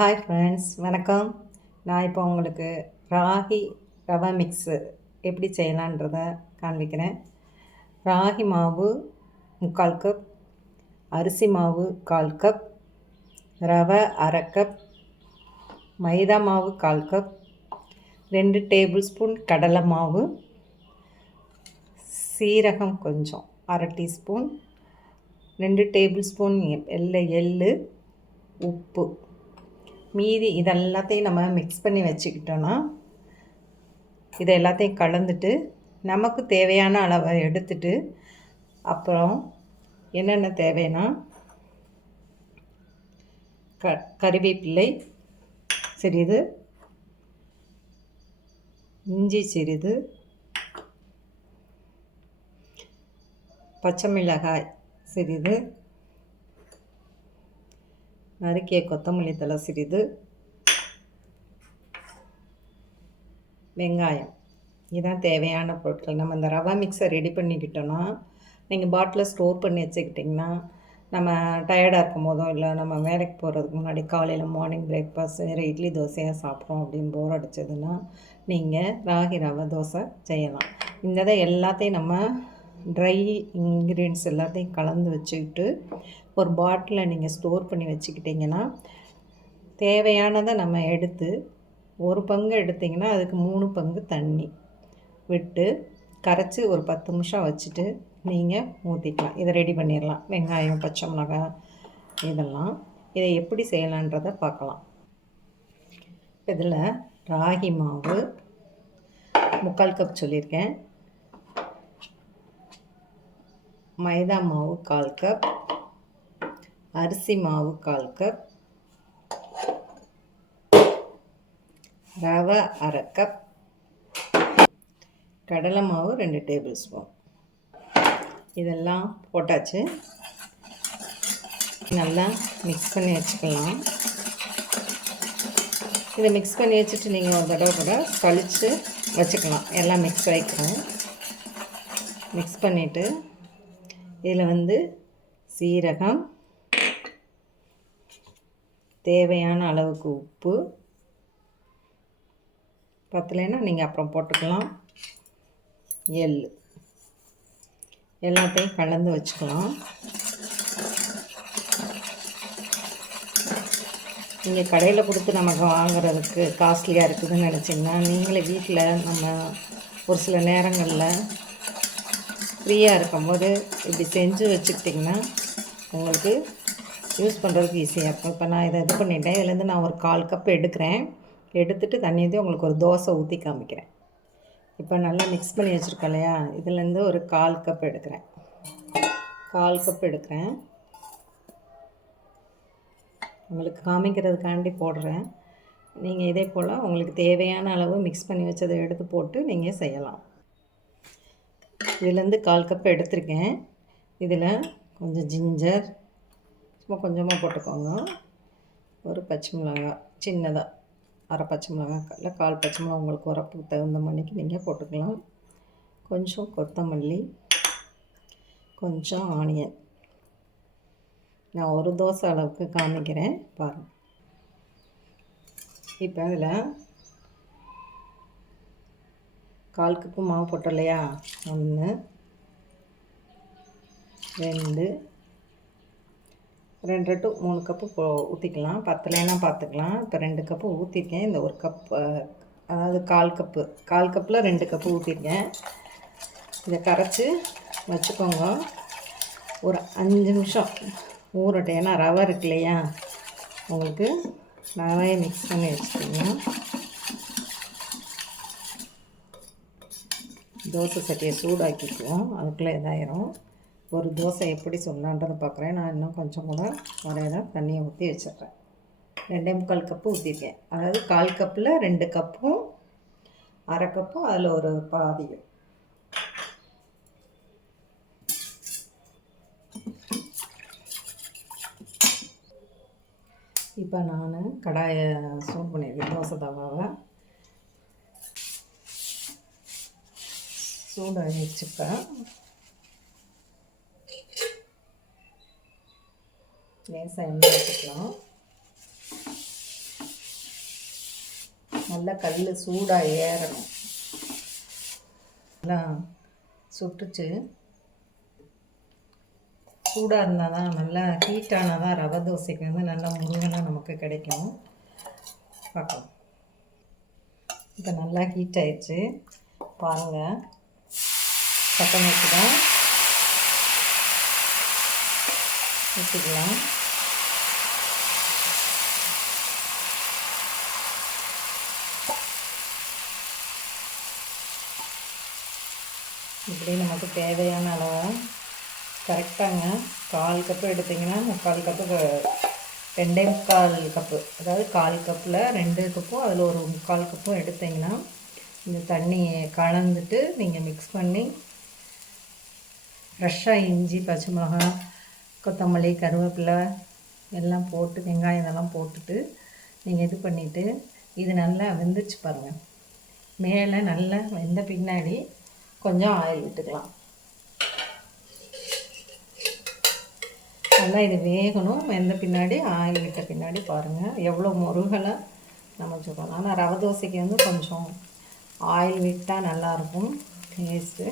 Hi friends, வணக்கம். நான் இப்போ உங்களுக்கு ராகி ரவா மிக்ஸு எப்படி செய்யலான்றத காண்பிக்கிறேன். ராகி மாவு 3/4 கப், அரிசி மாவு 1/4 கப், ரவை 1/2 கப், மைதா மாவு 1/4 கப், 2 டேபிள் ஸ்பூன் கடலை மாவு, சீரகம் கொஞ்சம் 1/2 டீஸ்பூன், 2 டேபிள் ஸ்பூன் எள்ளு, உப்பு. மீதி இதெல்லாத்தையும் நம்ம மிக்ஸ் பண்ணி வச்சுக்கிட்டோன்னா இதை எல்லாத்தையும் கலந்துட்டு நமக்கு தேவையான அளவை எடுத்துட்டு அப்புறம் என்னென்ன தேவைன்னா கறிவேப்பிலை சிறிது, இஞ்சி சிறிது, பச்சை மிளகாய் சிறிது, நறுக்கிய கொத்தமல்லி தழை சிறிது, வெங்காயம். இதுதான் தேவையான பொருட்கள். நம்ம இந்த ரவா மிக்ஸை ரெடி பண்ணிக்கிட்டோன்னா நீங்கள் பாட்டிலில் ஸ்டோர் பண்ணி வச்சுக்கிட்டிங்கன்னா நம்ம டயர்டாக இருக்கும் போதும் இல்லை நம்ம வேலைக்கு போகிறதுக்கு முன்னாடி காலையில் மார்னிங் பிரேக்ஃபாஸ்ட் வேறு இட்லி தோசையாக சாப்பிட்றோம் அப்படின்னு போர் அடித்ததுன்னா நீங்கள் ராகி ரவை தோசை செய்யலாம். இந்த இதை எல்லாத்தையும் நம்ம ட்ரை இன்க்ரீடியன்ட்ஸ் எல்லாத்தையும் கலந்து வச்சுக்கிட்டு ஒரு பாட்டிலில் நீங்கள் ஸ்டோர் பண்ணி வச்சுக்கிட்டிங்கன்னா தேவையானதை நம்ம எடுத்து ஒரு பங்கு எடுத்திங்கன்னா அதுக்கு 3 பங்கு தண்ணி விட்டு கரைச்சி ஒரு 10 நிமிஷம் வச்சுட்டு நீங்கள் ஊற்றிக்கலாம். இதை ரெடி பண்ணிடலாம். வெங்காயம், பச்சை மிளகாய் இதெல்லாம். இதை எப்படி செய்யலான்றதை பார்க்கலாம். இதில் ராகி மாவு 3/4 கப் சொல்லியிருக்கேன், மைதா மாவு 1/4 கப், அரிசி மாவு 1/4 கப், ரவை 1/2 கப், கடலை மாவு 2 டேபிள் ஸ்பூன். இதெல்லாம் போட்டாச்சு. நல்லா மிக்ஸ் பண்ணி வச்சுக்கலாம். இதை மிக்ஸ் பண்ணி வச்சுட்டு நீங்கள் ஒரு தடவை கூட கழித்து வச்சுக்கலாம். எல்லாம் மிக்ஸ் ஆகிக்கும். மிக்ஸ் பண்ணிவிட்டு இதில் சீரகம், தேவையான அளவுக்கு உப்பு, பத்தலைன்னா நீங்கள் அப்புறம் போட்டுக்கலாம், எள் எல்லாத்தையும் கலந்து வச்சுக்கலாம். நீங்கள் கடையில் கொடுத்து நமக்கு வாங்குறதுக்கு காஸ்ட்லியாக இருக்குதுன்னு நினச்சிங்கன்னா நீங்களே வீட்டில் நம்ம ஒரு சில நேரங்களில் ஃப்ரீயாக இருக்கும்போது இப்படி செஞ்சு வச்சுக்கிட்டிங்கன்னா உங்களுக்கு யூஸ் பண்ணுறதுக்கு ஈஸியாக இருக்கும். இப்போ நான் இதை இது பண்ணிட்டேன். இதுலேருந்து நான் ஒரு 1/4 கப் எடுக்கிறேன். எடுத்துகிட்டு தண்ணி ஊற்றி உங்களுக்கு ஒரு தோசை ஊற்றி காமிக்கிறேன். இப்போ நல்லா மிக்ஸ் பண்ணி வச்சுருக்கோம் இல்லையா, இதுலேருந்து ஒரு 1/4 கப் எடுக்கிறேன். 1/4 கப் எடுக்கிறேன். உங்களுக்கு காமிக்கிறதுக்காண்டி போடுறேன். நீங்கள் இதே போல் உங்களுக்கு தேவையான அளவு மிக்ஸ் பண்ணி வச்சதை எடுத்து போட்டு நீங்கள் செய்யலாம். இதுலேருந்து 1/4 கப் எடுத்திருக்கேன். இதில் கொஞ்சம் ஜிஞ்சர் சும்மா கொஞ்சமாக போட்டுக்கோங்க. ஒரு பச்சை மிளகாய் சின்னதாக, 1/2 பச்சை மிளகாய் இல்லை 1/4 பச்சை மிளகாய் உங்களுக்கு உரப்புக்கு தகுந்த மணிக்கு நீங்கள் போட்டுக்கலாம். கொஞ்சம் கொத்தமல்லி, கொஞ்சம் ஆனியன். நான் ஒரு தோசை அளவுக்கு காமிக்கிறேன் பாருங்கள். இப்போ அதில் 1/4 கப்பு மாவு போட்டோம் இல்லையா, 1 2 2 to 3 கப்பு ஊற்றிக்கலாம். பத்தலைன்னா பார்த்துக்கலாம். இப்போ 2 கப்பு ஊற்றிருக்கேன். இந்த ஒரு கப் அதாவது 1/4 கப்பு, 1/4 கப்பில் 2 கப்பு ஊற்றிருக்கேன். இதை கரைச்சி வச்சுக்கோங்க. ஒரு 5 நிமிஷம் ஊறட்டும். ஏன்னா ரவை இருக்கு இல்லையா, உங்களுக்கு ரவையை மிக்ஸ் பண்ணி வச்சுக்கிங்க. தோசை சட்டியை சூடாக்கிக்குவோம். அதுக்குள்ளே இதாயிரும். ஒரு தோசை எப்படி சொல்லலான்றதை பார்க்குறேன். நான் இன்னும் கொஞ்சம் கூட வரையில தண்ணியை ஊற்றி வச்சிட்றேன். 2.25 கப்பு ஊற்றிருக்கேன். அதாவது 1/4 கப்பில் 2 கப்பும் 1/2 கப்பும் அதில் ஒரு பாதியும். இப்போ நான் கடாயை சூடு பண்ணியிருக்கேன். தோசை தவாவை சூடாக வச்சுப்பேன். லேசாக எண்ணெய் வச்சுக்கலாம். நல்லா கல் சூடாக ஏறணும். நல்லா சுட்டுச்சு. சூடாக இருந்தால் தான், நல்லா ஹீட்டானால் தான் ரவை தோசைக்கு வந்து நல்லா முருகனாக நமக்கு கிடைக்கும். பார்க்கலாம். இப்போ நல்லா ஹீட் ஆயிடுச்சு பாருங்கள். சத்தம் வச்சுதான் ஊற்றிக்கலாம். இப்படி நமக்கு தேவையான அளவு கரெக்டாங்க. 1/4 கப்பு எடுத்திங்கன்னா 3/4 கப்பு 2.25 கப்பு, அதாவது 1/4 கப்பில் 2 கப்பும் அதில் ஒரு 3/4 கப்பும் எடுத்திங்கன்னா இந்த தண்ணியை கலந்துட்டு நீங்கள் மிக்ஸ் பண்ணி ஃப்ரெஷ்ஷாக இஞ்சி, பச்சை மிளகாய், கொத்தமல்லி, கருவேப்பிலை எல்லாம் போட்டு, வெங்காயம் இதெல்லாம் போட்டுட்டு நீங்கள் இது பண்ணிவிட்டு இது நல்லா வெந்துச்சு பாருங்கள். மேலே நல்லா வெந்த பின்னாடி கொஞ்சம் ஆயில் விட்டுக்கலாம். நல்லா இது வேகணும். வெந்த பின்னாடி ஆயில் விட்ட பின்னாடி பாருங்கள் எவ்வளோ முருகலை நம்ம சொல்லலாம். ஆனால் ரவை தோசைக்கு வந்து கொஞ்சம் ஆயில் விட்டால் நல்லாயிருக்கும் டேஸ்ட்டு.